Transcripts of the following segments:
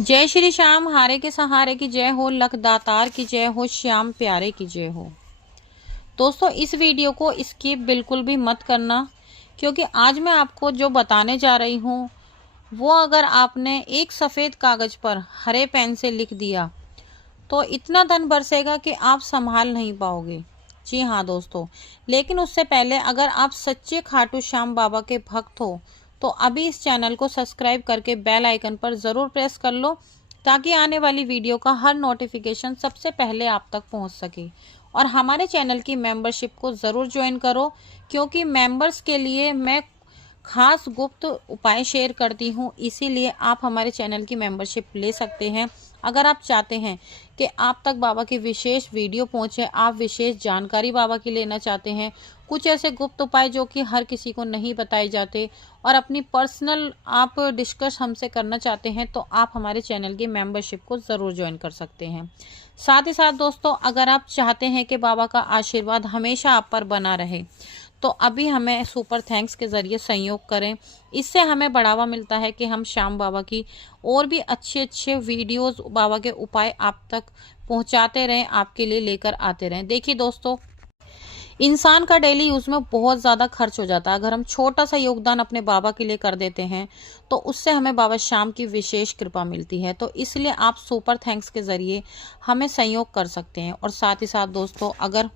जय श्री श्याम, हारे के सहारे की जय हो, लख दातार की जय हो, श्याम प्यारे की जय हो। दोस्तों, इस वीडियो को स्किप बिल्कुल भी मत करना, क्योंकि आज मैं आपको जो बताने जा रही हूँ वो अगर आपने एक सफ़ेद कागज़ पर हरे पेन से लिख दिया तो इतना धन बरसेगा कि आप संभाल नहीं पाओगे। जी हाँ दोस्तों, लेकिन उससे पहले अगर आप सच्चे खाटू श्याम बाबा के भक्त हो तो अभी इस चैनल को सब्सक्राइब करके बेल आइकन पर ज़रूर प्रेस कर लो, ताकि आने वाली वीडियो का हर नोटिफिकेशन सबसे पहले आप तक पहुंच सके। और हमारे चैनल की मेंबरशिप को ज़रूर ज्वाइन करो, क्योंकि मेंबर्स के लिए मैं खास गुप्त उपाय शेयर करती हूँ, इसीलिए आप हमारे चैनल की मेंबरशिप ले सकते हैं। अगर आप चाहते हैं कि आप तक बाबा की विशेष वीडियो पहुंचे, आप विशेष जानकारी बाबा की लेना चाहते हैं, कुछ ऐसे गुप्त उपाय जो कि हर किसी को नहीं बताए जाते, और अपनी पर्सनल आप डिस्कस हमसे करना चाहते हैं, तो आप हमारे चैनल की मेंबरशिप को ज़रूर ज्वाइन कर सकते हैं। साथ ही साथ दोस्तों, अगर आप चाहते हैं कि बाबा का आशीर्वाद हमेशा आप पर बना रहे तो अभी हमें सुपर थैंक्स के ज़रिए सहयोग करें। इससे हमें बढ़ावा मिलता है कि हम श्याम बाबा की और भी अच्छे अच्छे वीडियोस, बाबा के उपाय आप तक पहुंचाते रहें, आपके लिए लेकर आते रहें। देखिए दोस्तों, इंसान का डेली यूज़ में बहुत ज़्यादा खर्च हो जाता है। अगर हम छोटा सा योगदान अपने बाबा के लिए कर देते हैं तो उससे हमें बाबा श्याम की विशेष कृपा मिलती है। तो इसलिए आप सुपर थैंक्स के ज़रिए हमें सहयोग कर सकते हैं। और साथ ही साथ दोस्तों, अगर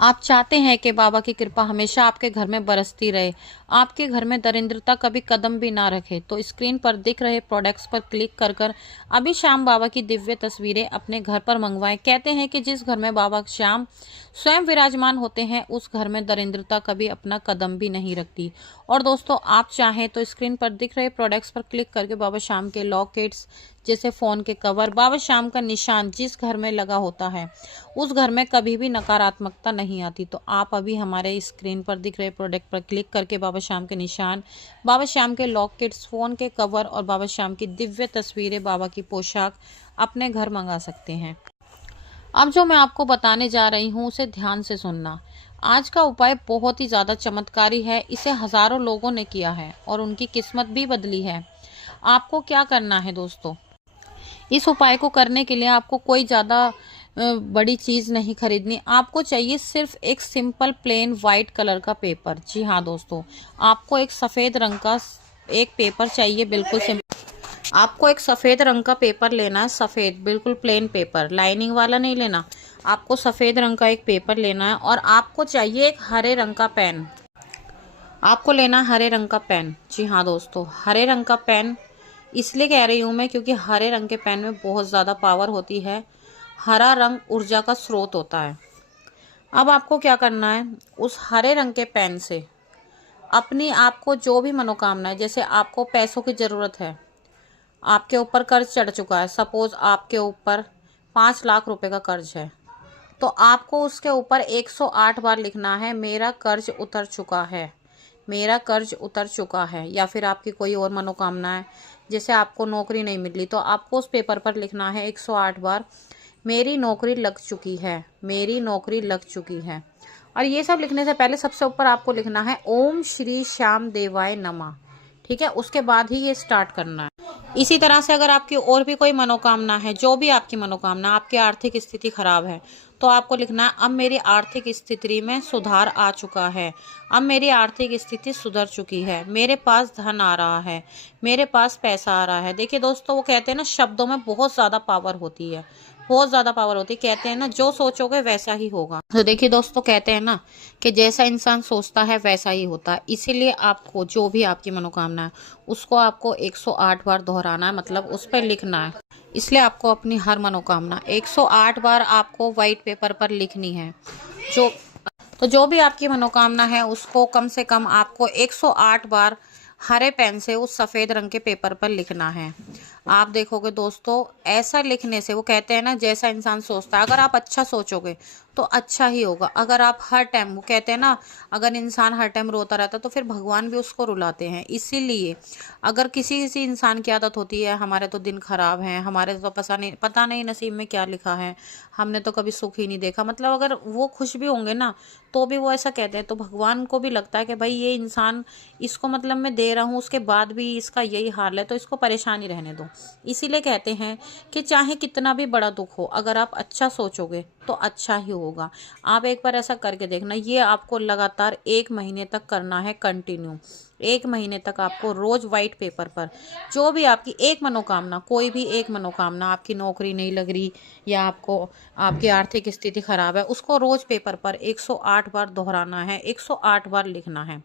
आप चाहते हैं कि बाबा की कृपा हमेशा आपके घर में बरसती रहे, आपके घर में दरिद्रता कभी कदम भी ना रखे, तो स्क्रीन पर दिख रहे प्रोडक्ट्स पर क्लिक कर कर अभी श्याम बाबा की दिव्य तस्वीरें अपने घर पर मंगवाएं। कहते हैं कि जिस घर में बाबा श्याम स्वयं विराजमान होते हैं उस घर में दरिद्रता कभी अपना कदम भी नहीं रखती। और दोस्तों, आप चाहें तो स्क्रीन पर दिख रहे प्रोडक्ट्स पर क्लिक करके बाबा श्याम के लॉकेट्स, जैसे फ़ोन के कवर, बाबा श्याम का निशान जिस घर में लगा होता है उस घर में कभी भी नकारात्मकता नहीं आती। तो आप अभी हमारे स्क्रीन पर दिख रहे प्रोडक्ट पर क्लिक करके बाबा श्याम के निशान, बाबा श्याम के लॉकेट्स, फ़ोन के कवर और बाबा श्याम की दिव्य तस्वीरें, बाबा की पोशाक अपने घर मंगा सकते हैं। अब जो मैं आपको बताने जा रही हूँ उसे ध्यान से सुनना। आज का उपाय बहुत ही ज़्यादा चमत्कारी है। इसे हज़ारों लोगों ने किया है और उनकी किस्मत भी बदली है। आपको क्या करना है दोस्तों, इस उपाय को करने के लिए आपको कोई ज़्यादा बड़ी चीज़ नहीं खरीदनी। आपको चाहिए सिर्फ एक सिंपल प्लेन वाइट कलर का पेपर। जी हाँ दोस्तों, आपको एक सफ़ेद रंग का एक पेपर चाहिए, बिल्कुल सिंपल। आपको एक सफ़ेद रंग का पेपर लेना है, सफ़ेद बिल्कुल प्लेन पेपर, लाइनिंग वाला नहीं लेना। आपको सफ़ेद रंग का एक पेपर लेना है और आपको चाहिए एक हरे रंग का पेन। आपको लेना हरे रंग का पेन। जी हाँ दोस्तों, हरे रंग का पेन इसलिए कह रही हूँ मैं, क्योंकि हरे रंग के पेन में बहुत ज़्यादा पावर होती है। हरा रंग ऊर्जा का स्रोत होता है। अब आपको क्या करना है, उस हरे रंग के पेन से अपनी आपको जो भी मनोकामना है, जैसे आपको पैसों की ज़रूरत है, आपके ऊपर कर्ज चढ़ चुका है, सपोज़ आपके ऊपर 5 लाख रुपए का कर्ज है, तो आपको उसके ऊपर 108 बार लिखना है, मेरा कर्ज उतर चुका है, मेरा कर्ज उतर चुका है। या फिर आपकी कोई और मनोकामना है, जैसे आपको नौकरी नहीं मिली, तो आपको उस पेपर पर लिखना है 108 बार, मेरी नौकरी लग चुकी है, मेरी नौकरी लग चुकी है। और ये सब लिखने से पहले सबसे ऊपर आपको लिखना है ओम श्री श्याम देवाय नमः। ठीक है, उसके बाद ही ये स्टार्ट करना है। इसी तरह से अगर आपकी और भी कोई मनोकामना है, जो भी आपकी मनोकामना, आपकी आर्थिक स्थिति खराब है, तो आपको लिखना है अब मेरी आर्थिक स्थिति में सुधार आ चुका है, अब मेरी आर्थिक स्थिति सुधर चुकी है, मेरे पास धन आ रहा है, मेरे पास पैसा आ रहा है। देखिए दोस्तों, वो कहते हैं ना, शब्दों में बहुत ज़्यादा पावर होती है, बहुत ज़्यादा पावर होती है। कहते हैं ना, जो सोचोगे वैसा ही होगा। तो देखिए दोस्तों, कहते हैं ना कि जैसा इंसान सोचता है वैसा ही होता है। इसीलिए आपको जो भी आपकी मनोकामना है उसको आपको 108 बार दोहराना है, मतलब उस पर लिखना है। इसलिए आपको अपनी हर मनोकामना 108 बार आपको वाइट पेपर पर लिखनी है। जो भी आपकी मनोकामना है उसको कम से कम आपको 108 बार हरे पेन से उस सफ़ेद रंग के पेपर पर लिखना है। आप देखोगे दोस्तों, ऐसा लिखने से, वो कहते हैं ना, जैसा इंसान सोचता है, अगर आप अच्छा सोचोगे तो अच्छा ही होगा। अगर आप हर टाइम, वो कहते हैं ना, अगर इंसान हर टाइम रोता रहता तो फिर भगवान भी उसको रुलाते हैं। इसीलिए अगर किसी किसी इंसान की आदत होती है, हमारे तो दिन खराब हैं, हमारे तो पता नहीं नसीब में क्या लिखा है, हमने तो कभी सुख ही नहीं देखा, मतलब अगर वो खुश भी होंगे ना तो भी वो ऐसा कहते हैं, तो भगवान को भी लगता है कि भाई ये इंसान, इसको मतलब मैं दे रहा हूँ, उसके बाद भी इसका यही हाल है, तो इसको परेशानी रहने दो। इसीलिए कहते हैं कि चाहे कितना भी बड़ा दुख हो, अगर आप अच्छा सोचोगे तो अच्छा ही होगा। आप एक बार ऐसा करके देखना। ये आपको लगातार 1 महीने तक करना है, कंटिन्यू 1 महीने तक। आपको रोज व्हाइट पेपर पर जो भी आपकी एक मनोकामना, कोई भी एक मनोकामना, आपकी नौकरी नहीं लग रही या आपको आपकी आर्थिक स्थिति खराब है, उसको रोज पेपर पर 108 बार दोहराना है, 108 बार लिखना है।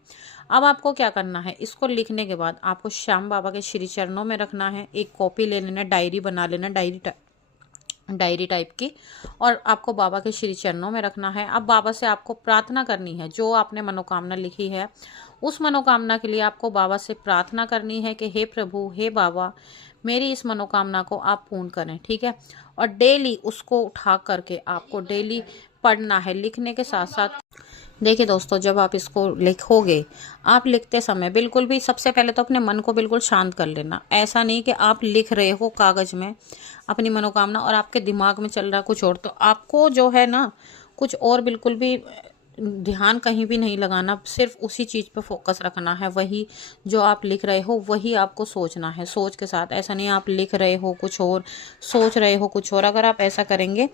अब आपको क्या करना है, इसको लिखने के बाद आपको श्याम बाबा के श्री चरणों में रखना है। एक कॉपी ले लेना, डायरी बना लेना, डायरी टाइप की, और आपको बाबा के श्री चरणों में रखना है। अब बाबा से आपको प्रार्थना करनी है, जो आपने मनोकामना लिखी है उस मनोकामना के लिए आपको बाबा से प्रार्थना करनी है कि हे प्रभु, हे बाबा, मेरी इस मनोकामना को आप पूर्ण करें, ठीक है। और डेली उसको उठा करके आपको डेली पढ़ना है। लिखने के साथ साथ देखिए दोस्तों, जब आप इसको लिखोगे, आप लिखते समय बिल्कुल भी, सबसे पहले तो अपने मन को बिल्कुल शांत कर लेना। ऐसा नहीं कि आप लिख रहे हो कागज में अपनी मनोकामना और आपके दिमाग में चल रहा कुछ और, तो आपको जो है ना कुछ और, बिल्कुल भी ध्यान कहीं भी नहीं लगाना, सिर्फ उसी चीज़ पे फोकस रखना है। वही जो आप लिख रहे हो वही आपको सोचना है, सोच के साथ। ऐसा नहीं आप लिख रहे हो कुछ और, सोच रहे हो कुछ और। अगर आप ऐसा करेंगे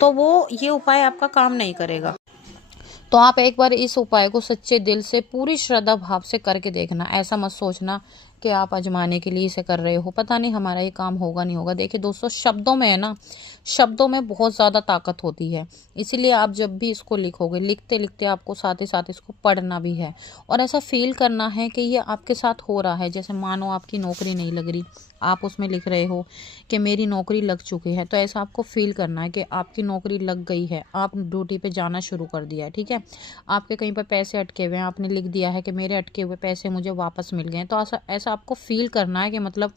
तो वो ये उपाय आपका काम नहीं करेगा। तो आप एक बार इस उपाय को सच्चे दिल से, पूरी श्रद्धा भाव से करके देखना। ऐसा मत सोचना कि आप आजमाने के लिए इसे कर रहे हो, पता नहीं हमारा ये काम होगा नहीं होगा। देखिए दोस्तों, शब्दों में है ना, शब्दों में बहुत ज़्यादा ताकत होती है। इसीलिए आप जब भी इसको लिखोगे, लिखते लिखते आपको साथ ही साथ इसको पढ़ना भी है और ऐसा फील करना है कि ये आपके साथ हो रहा है। जैसे मानो आपकी नौकरी नहीं लग रही, आप उसमें लिख रहे हो कि मेरी नौकरी लग चुकी है, तो ऐसा आपको फील करना है कि आपकी नौकरी लग गई है, आप ड्यूटी पे जाना शुरू कर दिया है, ठीक है। आपके कहीं पर पैसे अटके हुए हैं, आपने लिख दिया है कि मेरे अटके हुए पैसे मुझे वापस मिल गए हैं, तो ऐसा आपको फील करना है कि मतलब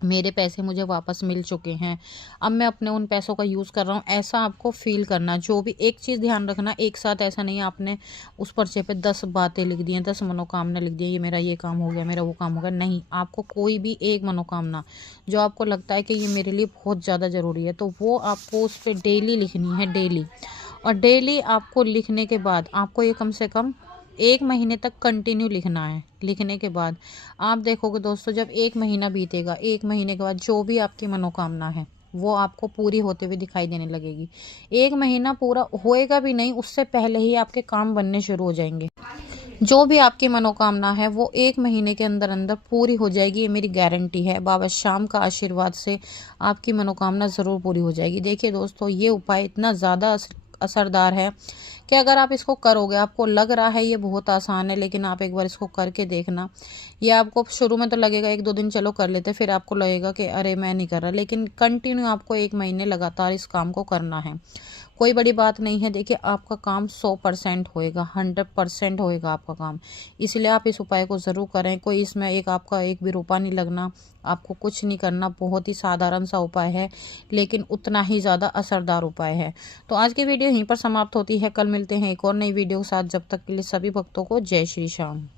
मेरे पैसे मुझे वापस मिल चुके हैं, अब मैं अपने उन पैसों का यूज़ कर रहा हूँ, ऐसा आपको फील करना। जो भी एक चीज़ ध्यान रखना, एक साथ ऐसा नहीं आपने उस पर्चे पे 10 बातें लिख दी हैं, 10 मनोकामना लिख दी है, ये मेरा ये काम हो गया, मेरा वो काम हो गया। नहीं, आपको कोई भी एक मनोकामना जो आपको लगता है कि ये मेरे लिए बहुत ज़्यादा ज़रूरी है, तो वो आपको उस पर डेली लिखनी है, डेली। और डेली आपको लिखने के बाद आपको ये कम से कम 1 महीने तक कंटिन्यू लिखना है। लिखने के बाद आप देखोगे दोस्तों, जब 1 महीना बीतेगा, 1 महीने के बाद जो भी आपकी मनोकामना है वो आपको पूरी होते हुए दिखाई देने लगेगी। 1 महीना पूरा होएगा भी नहीं, उससे पहले ही आपके काम बनने शुरू हो जाएंगे। जो भी आपकी मनोकामना है वो 1 महीने के अंदर अंदर पूरी हो जाएगी, ये मेरी गारंटी है। बाबा श्याम का आशीर्वाद से आपकी मनोकामना ज़रूर पूरी हो जाएगी। देखिए दोस्तों, ये उपाय इतना ज़्यादा असरदार है कि अगर आप इसको करोगे, आपको लग रहा है ये बहुत आसान है, लेकिन आप एक बार इसको करके देखना। ये आपको शुरू में तो लगेगा 1-2 दिन चलो कर लेते, फिर आपको लगेगा कि अरे मैं नहीं कर रहा, लेकिन कंटिन्यू आपको 1 महीने लगातार इस काम को करना है। कोई बड़ी बात नहीं है। देखिए, आपका काम 100% होएगा, 100% होएगा आपका काम। इसलिए आप इस उपाय को ज़रूर करें। कोई इसमें आपका एक भी रुपया नहीं लगना, आपको कुछ नहीं करना। बहुत ही साधारण सा उपाय है, लेकिन उतना ही ज़्यादा असरदार उपाय है। तो आज की वीडियो यहीं पर समाप्त होती है। कल मिलते हैं एक और नई वीडियो के साथ। जब तक के लिए सभी भक्तों को जय श्री श्याम।